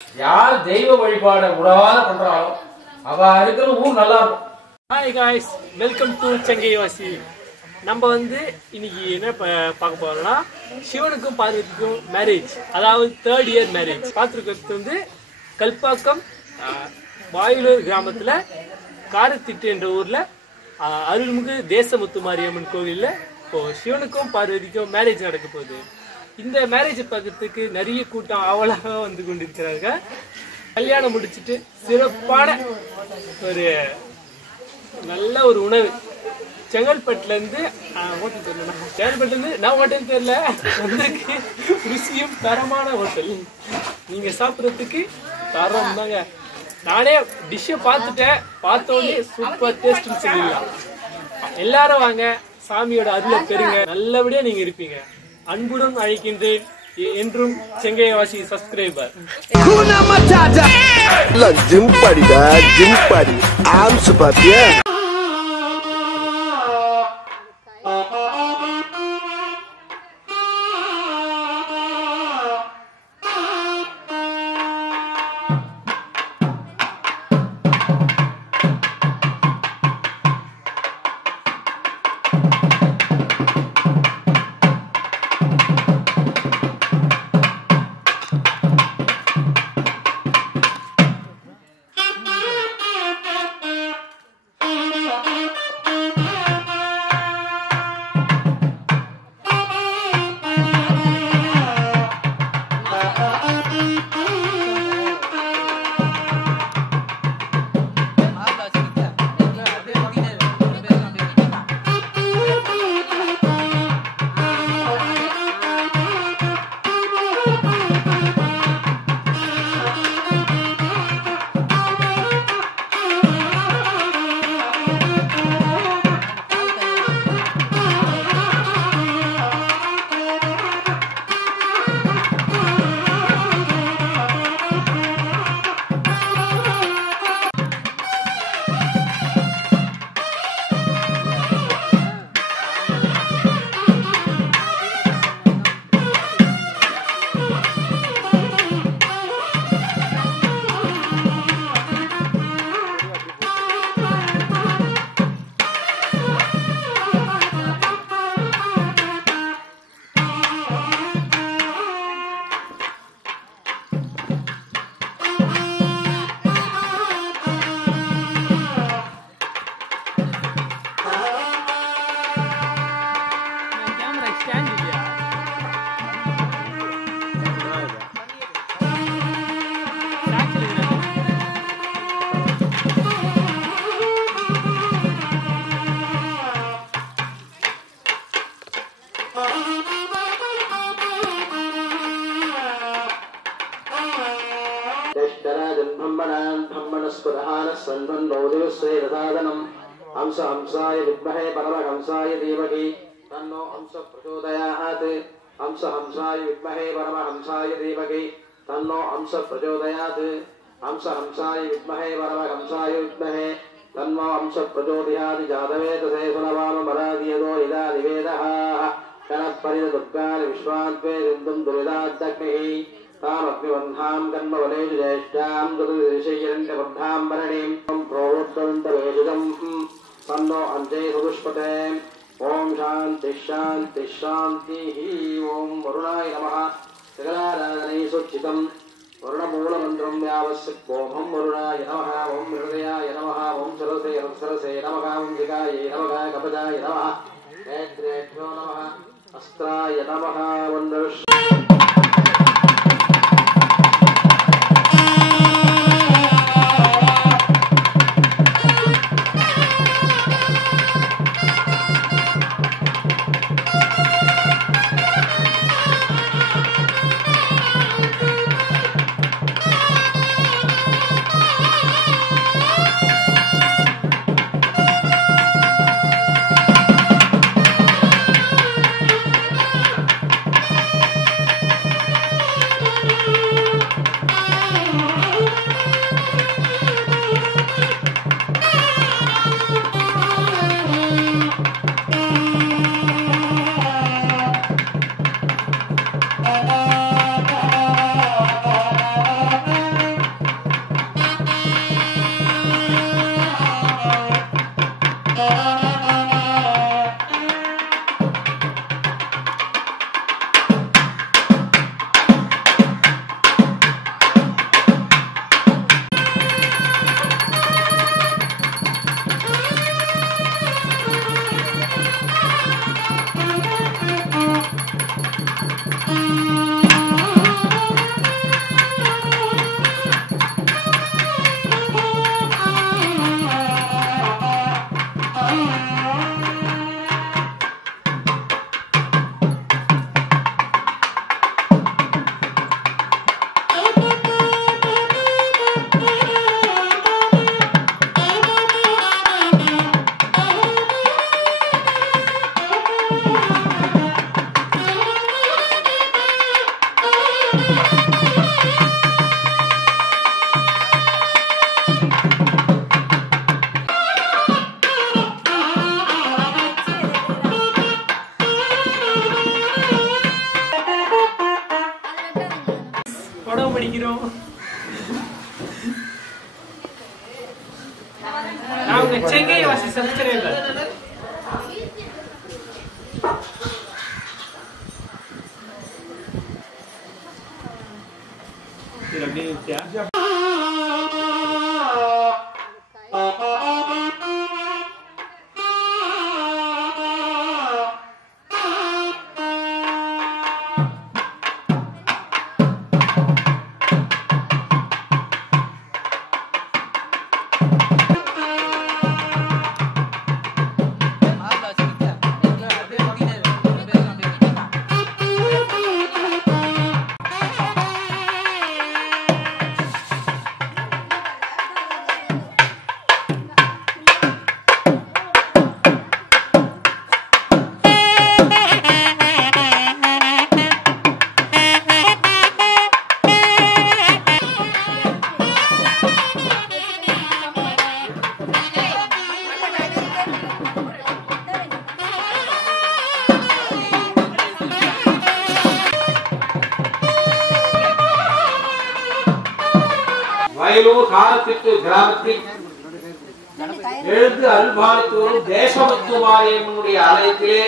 யார் தெய்வ வழிபாட விடாத பண்றாளோ அவ இருக்கிற ஊர் நல்லா இருக்கும். Hi guys, welcome to Chengaivasi. நம்ம இன்னைக்கு என்ன பார்க்க போறோம்னா சிவனுக்கும் பார்வதிக்கும் மேரேஜ், அதாவது 3rd இயர் மேரேஜ் பார்த்துருக்கிறது கல்பாக்கம் வாயுலூர் கிராமத்துல காரத்திட்டு என்ற ஊர்ல அருள்மிகு தேசமுத்து மாரியம்மன் கோவில்ல இப்போ சிவனுக்கும் பார்வதிக்கும் மேரேஜ் நடக்க போகுது. இந்த மேரேஜ் பார்க்கறதுக்கு நிறைய கூட்டம் ஆவலாக வந்து கொண்டிருக்கிறாங்க. கல்யாணம் முடிச்சுட்டு சிறப்பான ஒரு நல்ல ஒரு உணவு செங்கல்பட்டுல இருந்து ஹோட்டல் தெரியல, செங்கல்பட்டுல இருந்து நான் ஹோட்டல் தெரியல, உங்களுக்கு ருசியும் தரமான ஹோட்டல். நீங்க சாப்பிட்றதுக்கு தரம் தாங்க. நானே டிஷ்ஷை பார்த்துட்டேன், பார்த்தோன்னே சூப்பர் டேஸ்ட்னு சொல்லிடலாம். எல்லாரும் வாங்க, சாமியோட அருளை பெறுங்க, நல்லபடியா நீங்க இருப்பீங்க. அன்புடன் அழைக்கின்றேன் என்றும் செங்கைவாசி சப்ஸ்கிரைபர். ஜிம் படிடா, ஜிம் படி ஆம்ஸ் பாத்தியா? हंस हंसाय विद्महे परमहंसाय धीमहि तन्नो हंस प्रचोदयात्। हंस हंसाय विद्महे परमहंसाय धीमहि तन्नो हंस प्रचोदयात्। हंस हंसाय विद्महे परमहंसाय विद्महे तन्नो हंस प्रचोदयात्। जातवेदसे सुनवामरादियदो इदादिवेदः कनत्परिदुर्गानि विश्वाद्वेदिन्दुं दुरिदाद्दग्निः तामग्निबन्धां कर्मवलेषु ज्येष्ठां दुर्दिशयन्त्यबद्धां भरणीं प्रोत्तरन्तवेषुजम् तन्नो अंजे सुदुष्पते। ओम शांति शांति शांतिः। ओम वरुणाय नमः। सकलाराधनै सुचितं वरुणमूलमन्त्रं व्यावस्यत्। ओम वरुणाय नमः। ओम हृदयाय नमः। ओम सरसे नमः। ओम दिगायै नमः। कपजाय नमः। नेत्रेभ्यो नमः। अस्त्राय नमः। वन्दर्श நான் செங்கை வாசி சப்ஸ்கிரைபர். இது அப்படியே இருக்கியா? வயலூர் காலத்திற்கு கிராமத்தில் எழுந்து அல்பாலித்தோறும் தேசபத்துமாரியம்மனுடைய ஆலயத்திலே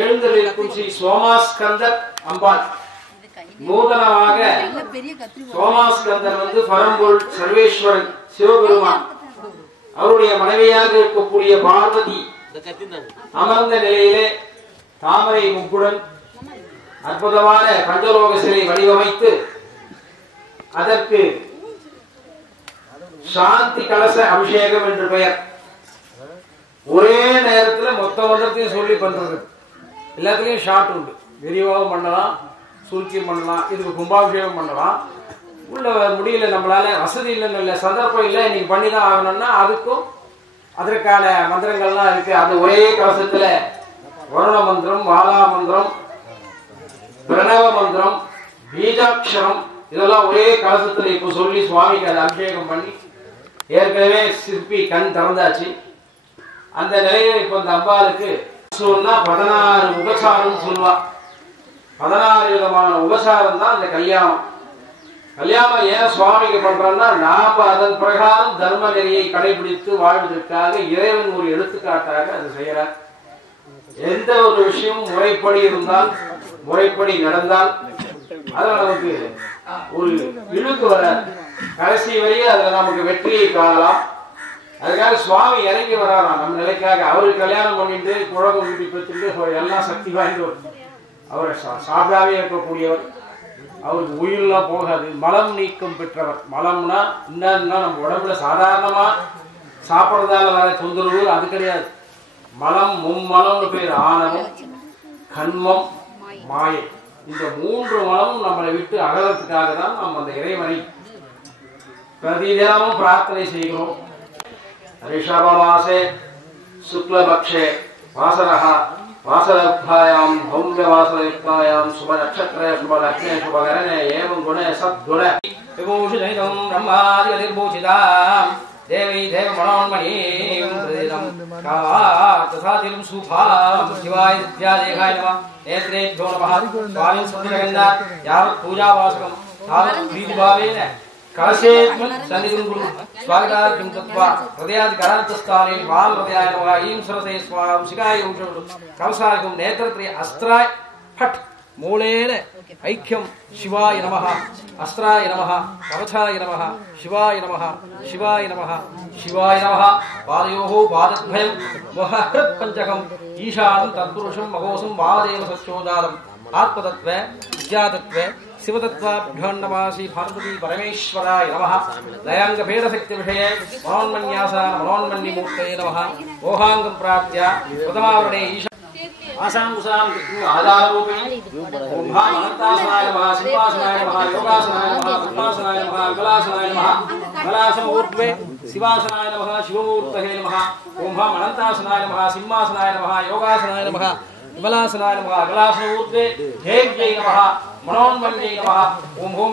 எழுந்திருக்கும் ஸ்ரீ சோமாஸ்கந்தர் அம்பாள். நூதனமாக சோமாஸ்கந்தர் பரம்பொருள் சர்வேஸ்வரன் சிவபெருமான் அவருடைய மனைவியாக இருக்கக்கூடிய பார்வதி அமர்ந்த நிலையிலே தாமரை முப்புடன் அற்புதமான பஞ்சலோக சிலை வடிவமைத்து அதற்கு சாந்தி கலச அபிஷேகம் என்று பெயர். ஒரே நேரத்தில் மொத்த மந்திரத்தையும் சொல்லி பண்றது. எல்லாத்துலயும் ஷார்ட் உண்டு. விரிவாகவும் பண்ணலாம், சூழ்ச்சியும் பண்ணலாம், இதுக்கு கும்பாபிஷேகம் பண்ணலாம். உள்ள முடியல, நம்மளால வசதி இல்லைன்னு இல்லை, சந்தர்ப்பம் இல்லை, இன்னைக்கு பண்ணிதான் ஆகணும்னா அதுக்கும் அதற்கான மந்திரங்கள்லாம் இருக்கு. அது ஒரே கலசத்துல வருண மந்திரம், வாலா மந்திரம், பிரணவ மந்திரம், பீஜாட்சரம் இதெல்லாம் ஒரே கலசத்துல இப்ப சொல்லி சுவாமிக்கு அதை அபிஷேகம் பண்ணி ஏற்கனவே சிற்பி கண் திறந்தாச்சு. அந்த நிலையில இப்ப இந்த அம்பாளுக்கு சொன்னா 16 உபசாரம் சொல்லுவா. 16 விதமான உபசாரம் தான் இந்த கல்யாணம். கல்யாணம் ஏன் சுவாமிக்கு பண்றோம்னா நாம அதன் பிரகாரம் தர்ம நெறியை கடைபிடித்து வாழ்வதற்காக இறைவன் ஒரு எடுத்துக்காட்டாக அது செய்யறார். எந்த ஒரு விஷயமும் முறைப்படி இருந்தால், முறைப்படி நடந்தால் அதுல நமக்கு ஒரு இழுக்கு வராது. கடைசி வரையும் அதுல நமக்கு வெற்றியை காணலாம். அதுக்காக சுவாமி இறங்கி வராராம் நம்ம நிலைக்காக. அவருக்கு கல்யாணம் பண்ணிட்டு குழந்தை வீட்டு பெற்றுட்டு எல்லாம் சக்தி வாய்ந்தவர். அவரை சாப்பிடாவே இருக்கக்கூடியவர். அவருக்கு உயிரெல்லாம் போகாது. மலம் நீக்கம் பெற்றவர். மலம்னா என்னன்னா நம்ம உடம்புல சாதாரணமா சாப்பிட்றதால வர தொந்தரவு அது கிடையாது. மலம் மும்மலம்னு பேர். ஆணவம், கண்மம், மாயை. இந்த 3 மலமும் நம்மளை விட்டு அகலத்துக்காக தான் நம்ம அந்த இறைவனை பிரதிதினமும் பிரார்த்தனை செய்கிறோம். ரிஷபமாசே சுக்லபக்ஷே வாசரஹ வாசரத்யாம் பௌம்ய வாசரயுக்தாயாம் சுப நட்சத்திரே சுப லக்ஷ்மே சுப கரணே ஏவம் குணே சத்குண விபூஷிதம் பிரம்மாதி அதிர்பூஷிதாம் தேவி தேவ மனோன்மணீம் பிரதிதம் காவாத்சாதிலும் சுபாம் சிவாய வித்யாதேகாய நமः நேத்ரேभ्यो நமः சுவாமி சுத்தகந்தாத் யாவத் பூஜாவாசகம் தாவத் பிரீதிபாவேன கலசேத்மன் சன்னிதிம் குரு ஸ்வாகதார்த்தம் தத்வா ஹ்ருதயாதி கராந்தஸ்தானே வால் ஹ்ருதயாய நமः ஈம் சரதே ஸ்வாம் சிகாய உஜ்ஜவடு கவசாயகம் நேத்ரத்ரய அஸ்த்ராய ஃபட் மூலேன ஐக்கியம் சிவாய நமः அஸ்த்ராய நமः கவசாய நமः சிவாய நமः சிவாய நமः சிவாய நமः பாதயோः பாதத்வயம் வஹ்ருத் பஞ்சகம் ஈசானம் தத்புருஷம் மகோசம் வாதேவ சச்சோதாரம் ஆத்மதத்வ வித்யாதத்வ शिवतत्वाभ्यो नमः श्री पार्वती परमेश्वराय नमः दयांग भेद शक्ति विषये मनोन्मन्यासान मनोन्मन्यमूर्तये नमः ओहांगं प्राप्त्य प्रथमावरणे ईशा आसांकुसां आधाररूपिणी ओम भाम अनंतासनाय नमः सिंहासनाय नमः योगासनाय नमः पद्मासनाय नमः कलासनाय नमः कलासन ऊर्ध्वे शिवासनाय नमः शिवमूर्तये नमः ओम भाम अनंतासनाय नमः सिंहासनाय नमः योगासनाय नमः विमलासनाय नमः कलासन ऊर्ध्वे देव्यै नमः मनोन्मन्यै नमः ओम ओम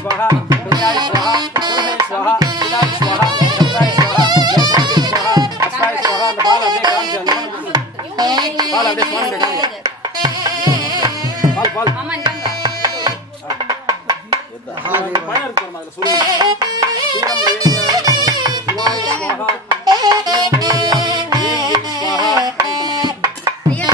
स्वाहा स्वाहा पिताय स्वाहा पुत्राय स्वाहा जयपुत्राय स्वाहा अस्ताय स्वाहा அந்த பால் அப்படியே காமிச்சு அந்த பால் அப்படியே சுவாமி காமிச்சு பால் மாமா இந்தாங்க பழம் இருக்கு பாருங்க அதுல சொல்லுங்க சீரம் சிவாய ஸ்வாஹா ஸ்வாஹா ஐயா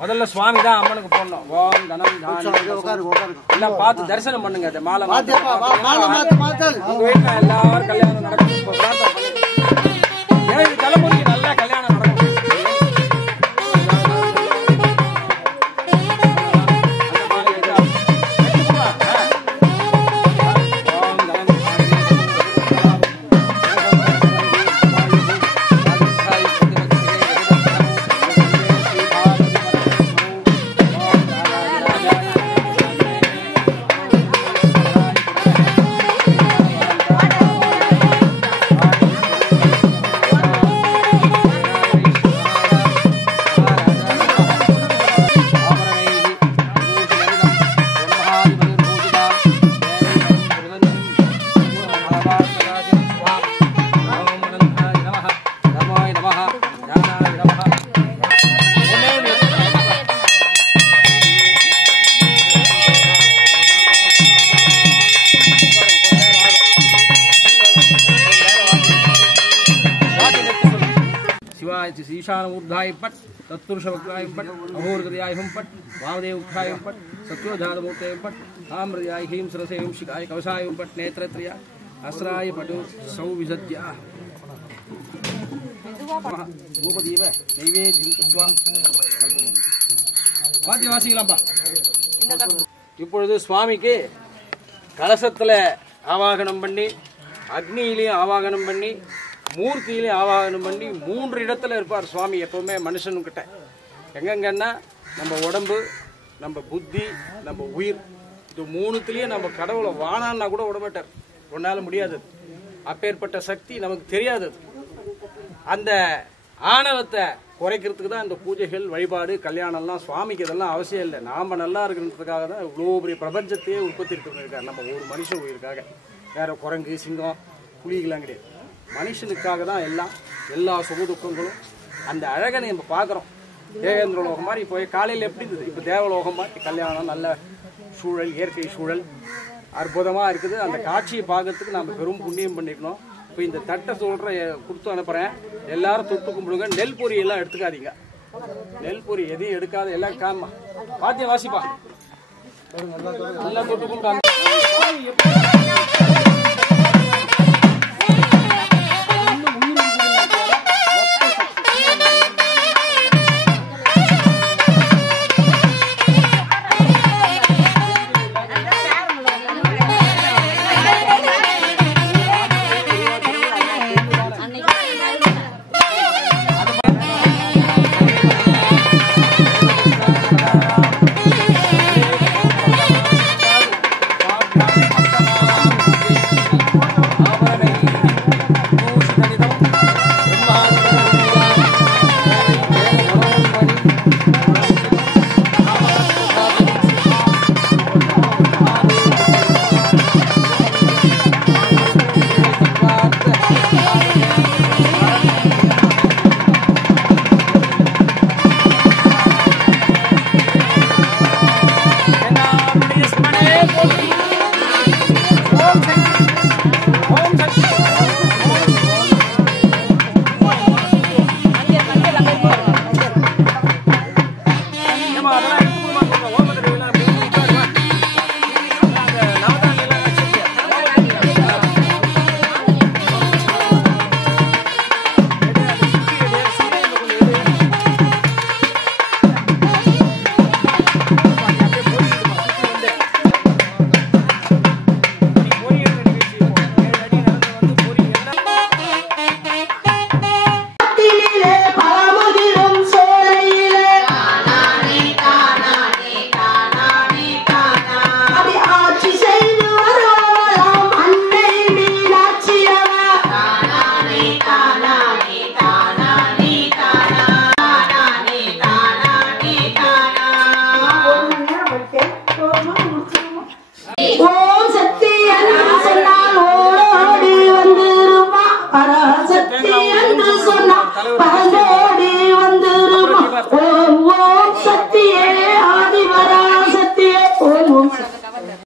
முதல்ல சுவாமி தான் அம்மனுக்கு போடணும். ஓம் கணம் எல்லாம் பார்த்து தரிசனம் பண்ணுங்க. அந்த மாலை உங்க வீட்டுல எல்லாரும் கல்யாணம் நடக்கும். ஏழு தலைமுறைக்கு நல்லா கல்யாணம் நடக்கும். ईशानमूर्धाय पट तत्पुरुषवक्राय पट अहोर्गदयाय हम पट वामदेव उठाय पट सत्योजातमूर्तय पट ताम्रयाय ह्रीं सरसे शिखाय कवसाय पट नेत्रत्रया अस्राय पटु सौविसद्या भूपदीप नैवेद्यं कृत्वा வாத்தியவாசிக்கலாம்பா. இப்பொழுது சுவாமிக்கு கலசத்துல ஆவாகனம் பண்ணி, அக்னியிலையும் ஆவாகனம் பண்ணி, மூர்த்தியிலையும் ஆவாகனம் பண்ணி 3 இடத்துல இருப்பார் சுவாமி. எப்பவுமே மனுஷனுக்கிட்ட எங்கெங்கன்னா நம்ம உடம்பு, நம்ம புத்தி, நம்ம உயிர், இது 3த்துலயும் நம்ம கடவுளை வானான்னா கூட விடமாட்டார். ஒன்னால முடியாது. அப்பேற்பட்ட சக்தி நமக்கு தெரியாதது. அந்த ஆணவத்தை குறைக்கிறதுக்கு தான் இந்த பூஜைகள், வழிபாடு, கல்யாணம்லாம். சுவாமிக்கு இதெல்லாம் அவசியம் இல்லை. நாம் நல்லா இருக்கிறதுக்காக தான் இவ்வளோ பெரிய பிரபஞ்சத்தையே உற்பத்தி இருக்கார். நம்ம ஒரு மனுஷ உயிருக்காக. வேற குரங்கு, சிங்கம், புலிகளாம் கிடையாது. மனுஷனுக்காக தான் எல்லா சுக துக்கங்களும். அந்த அழகனை நம்ம பார்க்குறோம். தேவேந்திர லோகம் மாதிரி இப்போ காலையில் எப்படி இருந்தது, இப்போ தேவலோகம் மாதிரி கல்யாணம், நல்ல சூழல், இயற்கை சூழல் அற்புதமாக இருக்குது. அந்த காட்சியை பார்க்கறதுக்கு நம்ம பெரும் புண்ணியம் பண்ணிக்கணும். இப்போ இந்த தட்டை சொல்கிற கொடுத்து அனுப்புகிறேன். எல்லாரும் தொட்டு கும்பிடுங்க. நெல் பொரி எல்லாம் எடுத்துக்காதீங்க. நெல் பொரி எதையும் எடுக்காத, எல்லாம் காமா பாத்தியம் வாசிப்பா. நல்லா தொட்டு கும்பிட்டாங்க.